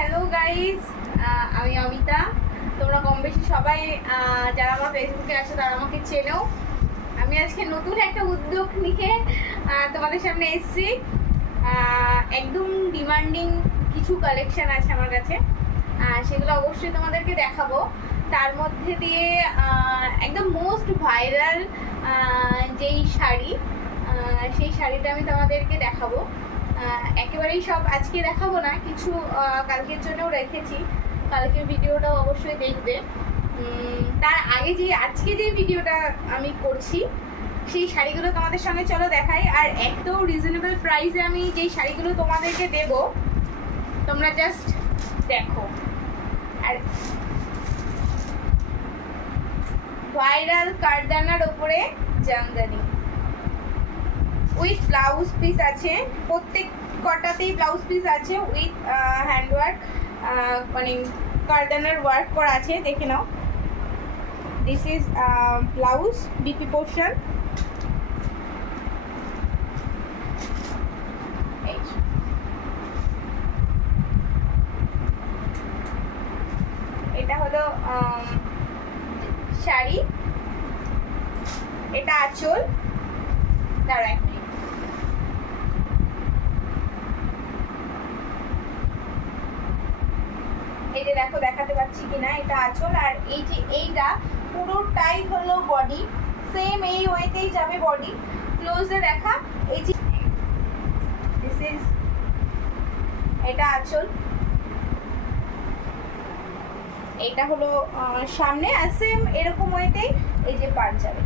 Hello guys, আমি অমিতা। তোমরা কম বেশি সবাই যারা আমার ফেসবুকে আছে তারা আমাকে চেনো। আমি আজকে নতুন একটা উদ্যোগ নিয়ে তোমাদের সামনে এসেছি। একদম ডিমান্ডিং কিছু কালেকশন আছে আমার কাছে, সেগুলো অবশ্যই তোমাদেরকে দেখাবো। তার মধ্যে দিয়ে একদম মোস্ট ভাইরাল যেই শাড়ি, সেই শাড়িটা আমি তোমাদেরকে দেখাবো। একেবারেই সব আজকে দেখাবো না, কিছু কালকের জন্যও রেখেছি, কালকের ভিডিওটাও অবশ্যই দেখবে। তার আগে আজকে যে ভিডিওটা আমি করছি সেই শাড়িগুলো তোমাদের সঙ্গে চলো দেখাই। আর এত রিজনেবল প্রাইসে আমি যেই শাড়িগুলো তোমাদেরকে দেব তোমরা জাস্ট দেখো। আর ভাইরাল কারদানার ওপরে জামদানি উইথ ব্লাউজ পিস আছে, প্রত্যেক কটাতেই ব্লাউজ পিস আছে উইথ হ্যান্ডওয়ার্ক, মানে কারদানার ওয়ার্ক করা আছে, দেখে নাও। This is blouse BP portion. এটা হলো শাড়ি, এটা আঁচল। দাঁড়া এক মিনিট, এই যে দেখো, দেখাতে পাচ্ছি কিনা, এটা আঁচল। আর এই যে এইটা পুরোটাই হলো বডি, সেম এই ওয়েতেই যাবে বডি। ক্লোজে দেখা, এই যে দিস ইজ, এটা আঁচল, এটা হলো সামনে, আর সেম এরকম ওয়েতেই এই যে পাড় যাবে।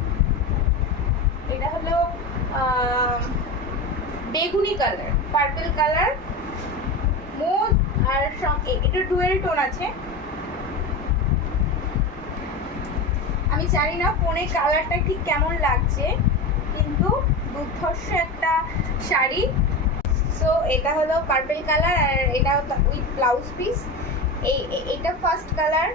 এটা হলো বেগুনি কালার, পার্পল কালার মোদ, আর এটা ডুয়েল টোন আছে। আমি জানি না ফোনে কালারটা ঠিক কেমন লাগছে, কিন্তু দুর্ধর্ষ একটা শাড়ি। সো এটা হলো পার্পল কালার, আর এটা উইথ ব্লাউজ পিস। এইটা ফার্স্ট কালার।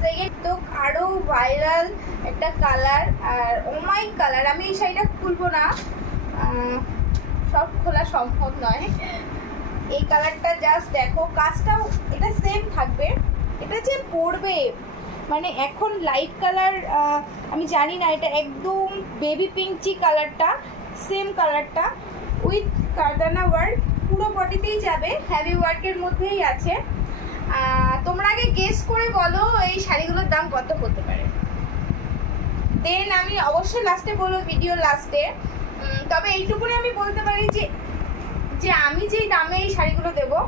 সেকেন্ড তো আরও ভাইরাল একটা কালার, আর ওমাই কালার। আমি এই শাড়িটা খুলবো না, সব খোলা সম্ভব নয়। এই কালারটা জাস্ট দেখো, কাজটাও এটা সেম থাকবে। এটা যে পরবে, মানে এখন লাইট কালার আমি জানি না, এটা একদম বেবি পিঙ্কচি কালারটা, সেম কালারটা উইথ কারদানা ওয়ার্ক, পুরো বডিতেই যাবে, হ্যাভি ওয়ার্কের মধ্যেই আছে। তোমরা আগে গেস করে বলো এই শাড়িগুলোর দাম কত হতে পারে, দেন আমি অবশ্যই লাস্টে বলবো, ভিডিওর লাস্টে। তবে এইটুকুনি আমি বলতে পারি যে আমি যেই দামে এই শাড়িগুলো দেবো